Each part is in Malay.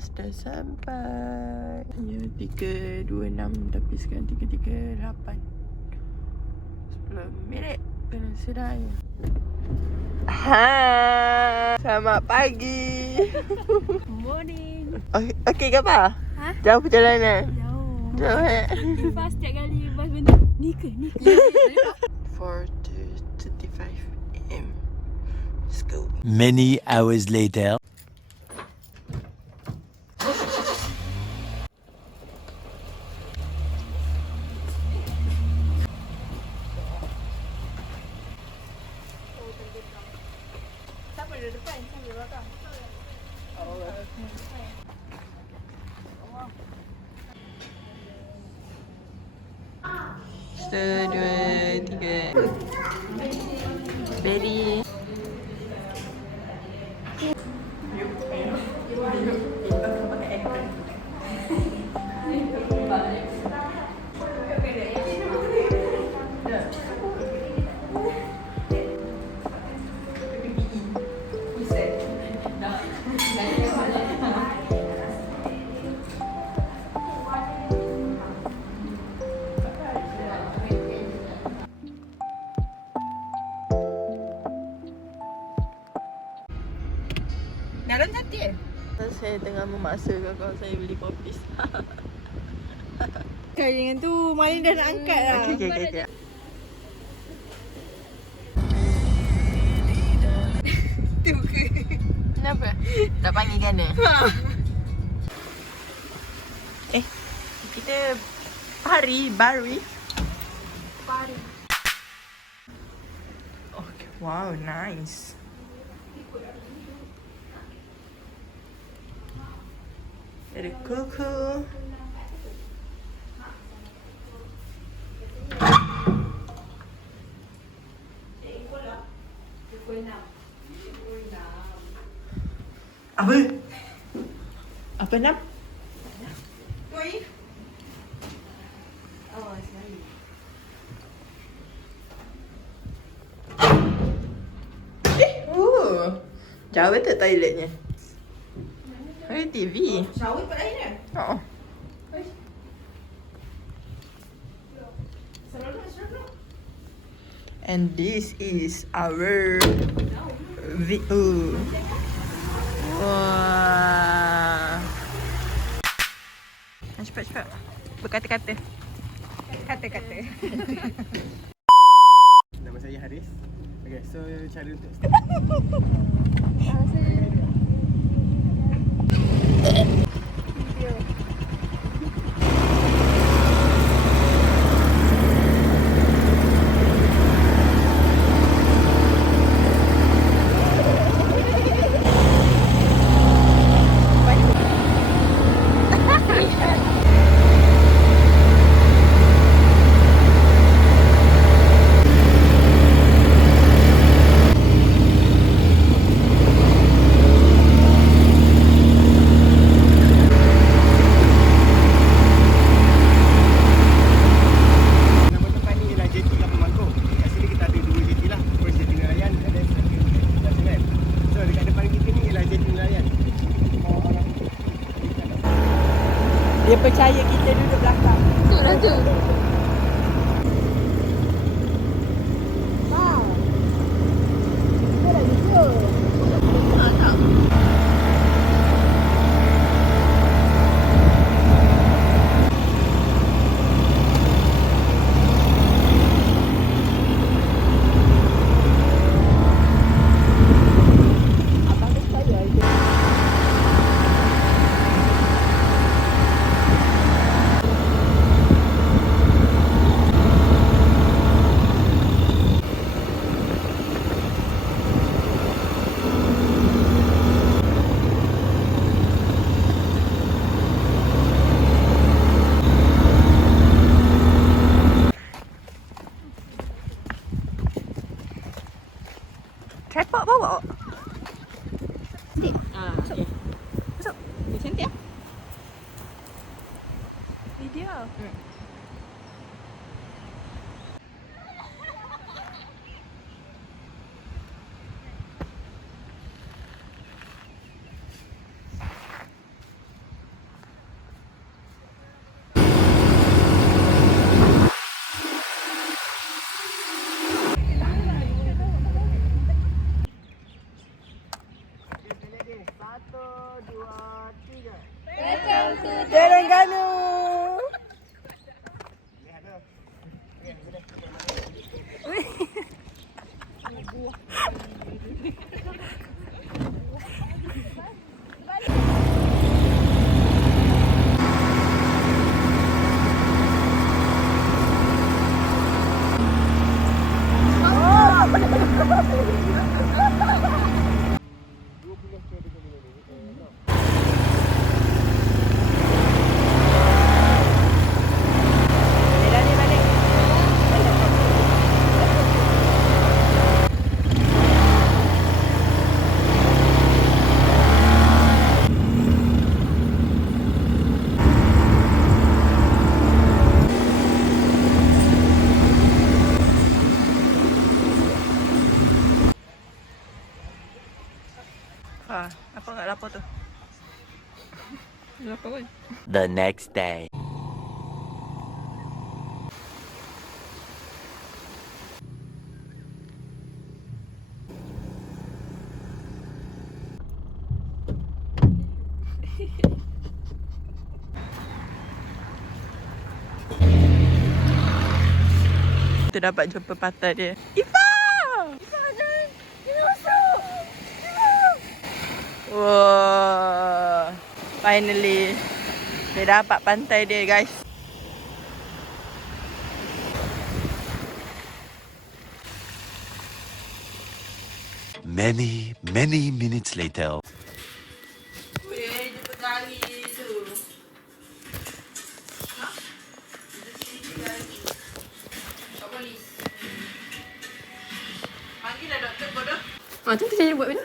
Bas dah sampai. Hanya 3.26 tapi sekarang 3.38. 10 minit kena sedaya. Hai, selamat pagi. Morning. Okey ke apa? Ha? Jauh perjalanan? Jauh. Jauh Lepas setiap kali bas benda. Ni ke? 4:35 AM. Let's go. Many hours later. Siapa di depan? Siapa di belakang? Satu, dua, tiga. Ready. Dalam cantik. Saya tengah memaksa kakak saya beli popis. Kali dengan tu Malin dah nak angkat lah. Okey. Tu ke? Kenapa? Nak panggil Gana? Kita Bari. Okay. Wow, nice. Ada kuku. Apa nam? Jauh betul toiletnya. ATV. Shower tempat lain kan? Oh. And this is our view. Wah. Cepat. Berkata-kata. Kata-kata. Nama saya Haris. Okay, so cara untuk Video. nama tempat ni ialah JT Kapal Mangkuk. Kat sini kita ada dua JT lah. First JT Nelayan dan then second JT Nasional. So dekat depan kita ni ialah JT Nelayan. Dia percaya kita duduk belakang. Betul lah tu. Tripod bawa? Cantik. Okay. Masuk. Cantik lah. Video. Apa kat lapar tu? Lapar pun. The next day. Kita dapat jumpa patah dia. Ifa! Ifa jangan! Jangan masuk! Wah, finally dia dapat pantai dia, guys. Many minutes later. Weh, jumpa kali tu. Tak boleh. Panggillah doktor bodoh. Tu kita jadi buat benda.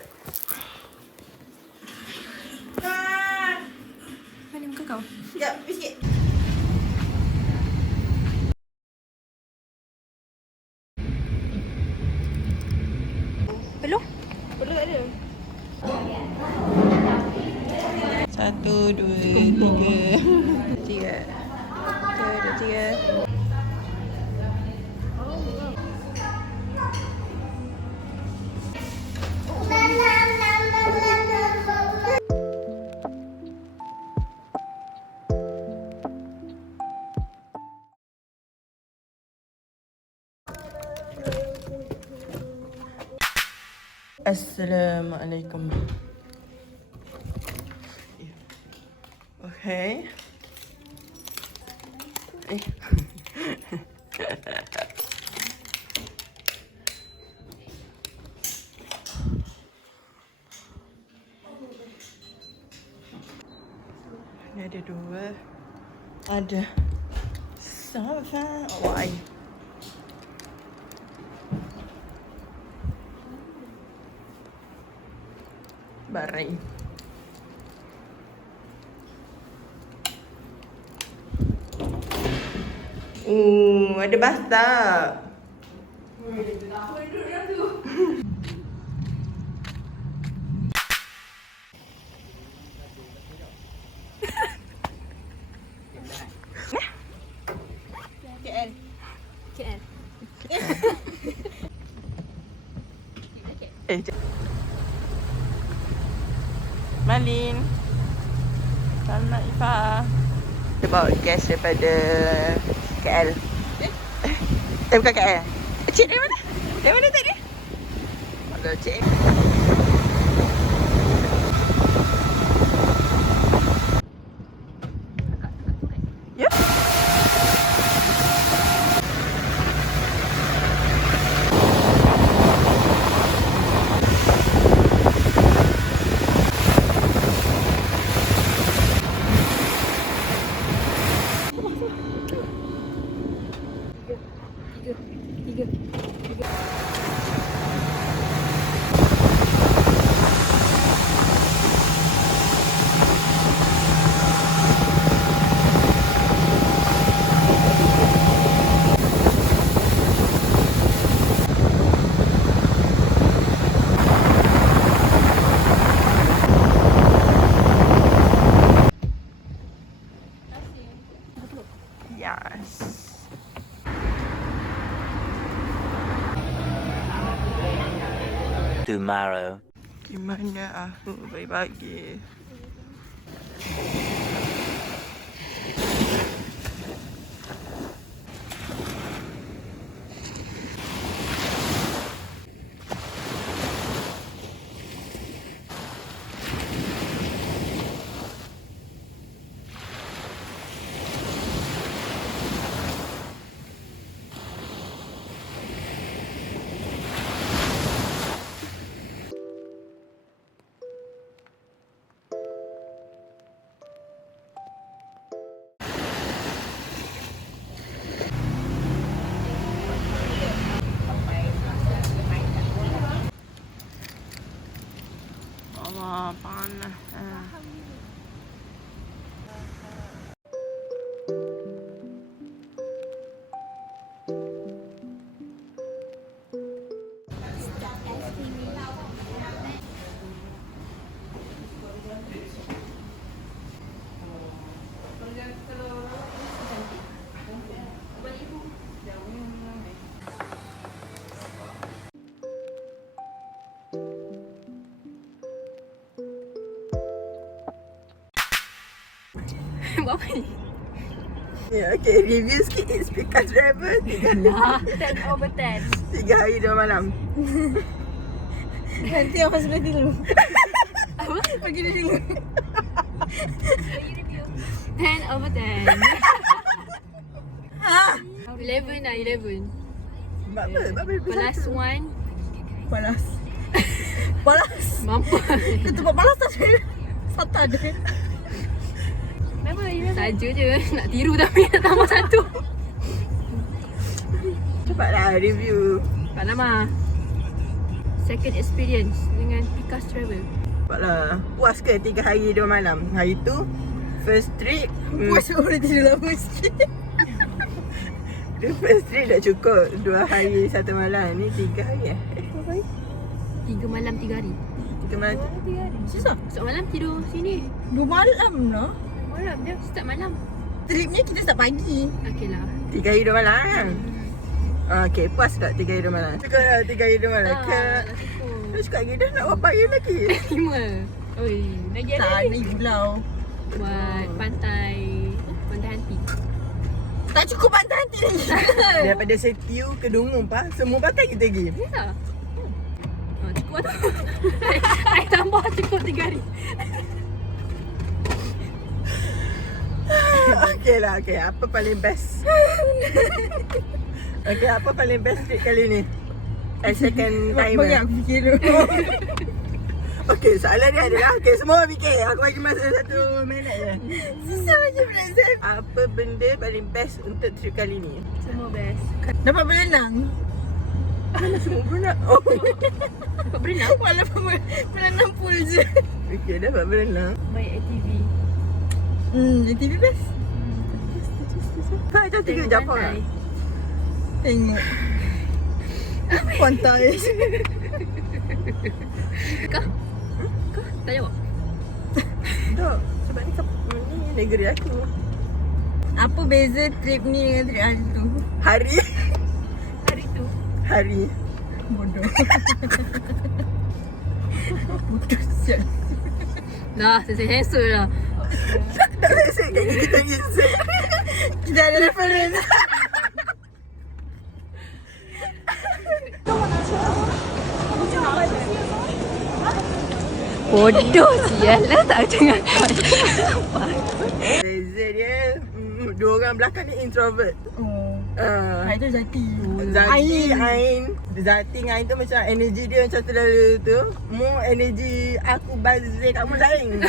Mana muka kau? Sekejap, sikit. Peluh? Perlu tak ada? 1, 2, 3. 3. Assalamualaikum. Okay. Ni ada 2. Ada sofa. Why? Baring. Ada bathtub. KL. KL. Malin. Selamat Ifa. Kita bawa gas daripada KL. Bukan KL. Cik dari mana? Dari mana tadi? Ada cik. Ya. Tomorrow. Gimana aku pagi-pagi? buat apa ni? Ya, okay, review sikit It's Because Travel 3 Lah, 10 over 10. hari 2 malam. Nanti apa sudah dulu. Apa? Pergi dulu. 10 over 10. 11 lah, 11. Buat apa lebih Plus satu? 1. Palas. Palas. Mampu. Kita tempat palas saja. Satu ada. Kenapa 11? Saja je. Nak tiru tapi nak tambah 1. Cepatlah review. Pak Nama. Second experience dengan Pikas Travel. Cepatlah. Puas ke 3 hari 2 malam? Hari tu first trip. Puas boleh tidur lama sikit. The first trip dah cukup 2 hari 1 malam. Ni 3 hari berapa hari? 3 malam 3 hari. 3 malam 3 hari. Susah. Esok malam tidur sini. 2 malam lah. Malam dia start malam. Trip ni kita start pagi. Okey lah. 3 hari 2 malam. Okay, puas tak 3 hari 2 malam? Cukup lah 3 hari 2 malam ke? Dah cukup lagi dah nak berapa hari lagi? 5. Oi, lagi ada Tak lagi. ada pulau. Buat pantai. Pantai Hanti. Tak cukup pantai nanti lagi. Daripada Setiu ke Dungun pa, semua pantai kita pergi. Ya. Cukup lah tu. I tambah cukup 3 hari. Okay lah, okay. Apa paling best? Okay, apa paling best trip kali ni? Second time. Bagi aku fikir dulu. Okay, soalan dia adalah, okay, semua fikir. Aku bagi masa 1 minit je. Susah lagi present. Apa benda paling best untuk trip kali ni? Semua best. Dapat berenang? Mana semua berenang? Oh. Dapat berenang? Walaupun berenang pool je. Okay, dapat berenang. Main ATV. ATV best. Macam tengok Jepang lah. Tengok pantai. Kau? Kau? Tak jawab? Tak, sebab ni negeri aku. Apa beza trip ni dengan trip hari tu? Hari? Hari tu. Hari. Bodoh. Bodoh siap. Dah, selesai sensor dah. Tak selesai kat kita ngisi. Kita ada reference. Bodoh sial lah tak dengar kau. Beza dia, dua orang belakang ni introvert. Itu Zati. Zati, Ain. Zati dengan Ain tu macam energy dia macam terlalu tu. More energy aku bazir kamu lain.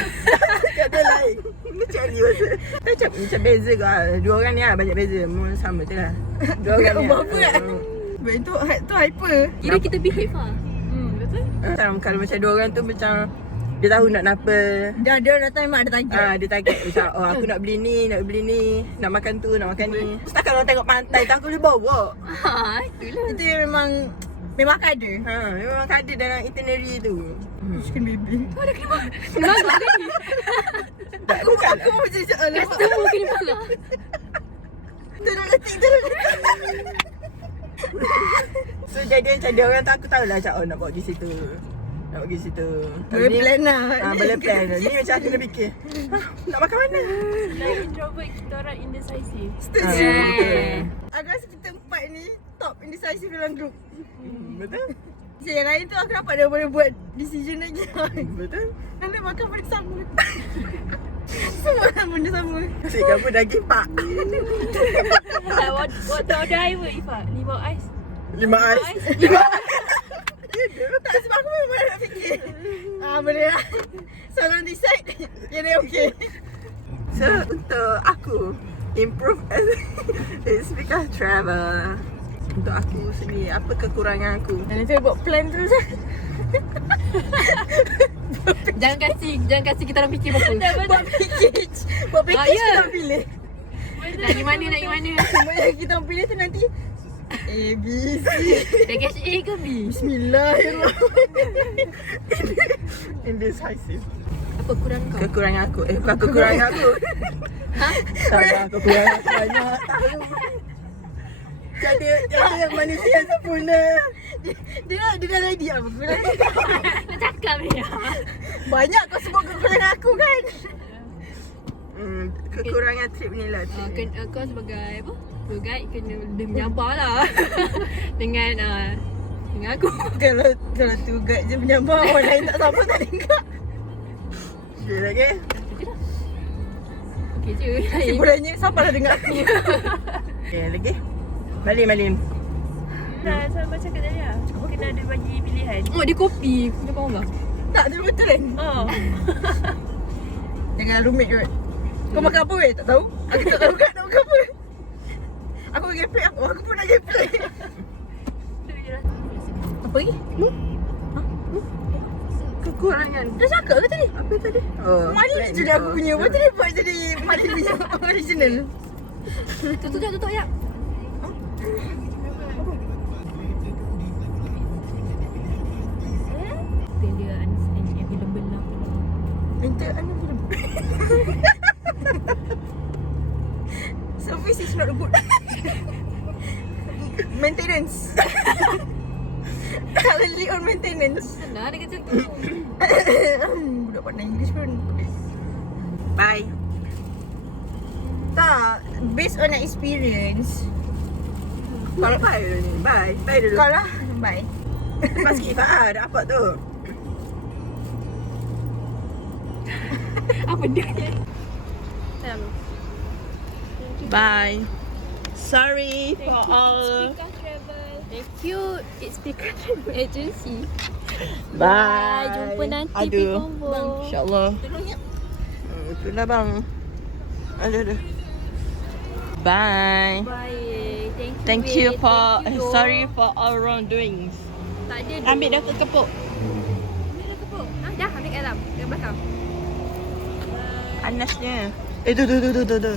Kata lain. Macam ni masa. Macam beza ke lah. Dua orang ni lah banyak beza. More sama je lah. Dua orang ni lah. Apa kan? Itu hyper. Kira kita behave lah. Betul? Kalau macam dua orang tu macam dia tahu nak apa. Dia datang memang ada target. Dia target macam aku nak beli ni, nak makan tu, nak makan ni. Setakat orang tengok pantai tu aku boleh bawa. Itulah. Itu memang ada. Memang ada dalam itinerary tu. Chicken baby. Kau dah kena marah kan ni? Tak, bukan. Aku macam Customer kena marah. Tolong letik. So jadi macam dia orang tu aku tahulah macam nak bawa pergi situ. Boleh plan lah. Boleh plan. Ni macam aku kena fikir. Nak makan mana? Like introvert, kita orang indecisive. Setuju. Aku rasa kita empat ni top indecisive dalam group. Betul? Yang lain tu aku nampak dia boleh buat decision lagi. Betul? Nanti makan benda sama. Semua benda sama. Asyik kamu daging pak. Water order air pun Ifah. 5 ais. 5 ais. Tak, sebab aku memang nak fikir. Boleh lah. So orang decide yang dia okay. So untuk aku improve it's because travel. Untuk aku sendiri, apa kekurangan aku? Nanti buat plan terus lah. Jangan kasi kita orang fikir apa. Buat package kita orang pilih. Nak pergi mana? Semua yang kita orang pilih tu nanti A, B, C. Package A ke B? Bismillahirrahmanirrahim. Indecisive. Apa kurang kau? Kekurangan aku. Bukan kekurangan aku. Ha? Tak ada kekurangan aku banyak. Jadi manusia yang sempurna. Dia dah ready apa kekurangan. Nak cakap dia. Banyak kau sebut kekurangan aku kan. Kekurangan trip ni lah. Kau sebagai apa? Tour guide kena lebih menyabar lah. dengan aku. Kalau tour guide je menyabar, orang lain tak sabar tak dengar. Okay lagi. Okey je. Kesimpulannya, sabarlah dengar aku. Okay lagi. Malim. Dah, saya baca kat tadi lah. Kena ada bagi pilihan. Oh, dia kopi. Kau faham tak? Tak, dia betul kan? Oh. Jangan rumit kot. Kau makan apa weh? Tak tahu. Aku tak tahu kan nak makan apa. Aku nak gaplek. Aku pun nak gaplek. Apa lagi? Kekurangan. Dah cakap ke tadi? Apa tadi? Oh, Malim je dah aku punya. Lepas tu dia buat jadi Malim punya original. Tutup ya. Dia understand yang bila-bila. Enter film. Service is not good. Maintenance. Currently on maintenance. Senang dia kata tu. Budak pandai English pun. Bye. Tak, based on experience. Kalau bye dulu ni. Bye dulu. Kalau bye. Lepas sikit dah apa tu? Apa dia? Bye. Sorry for all. Speaker Travel. Thank you. It's Speaker Travel Agency. Bye. Jumpa nanti Aduh. di Combo. InsyaAllah. Itulah bang. Aduh. Bye. Bye. Thank you for sorry for all wrongdoings. Tak ada. Ambil dah kepuk. Ambil dah kepuk. Dah ambil kat dalam. Kat belakang. Panasnya. Tu.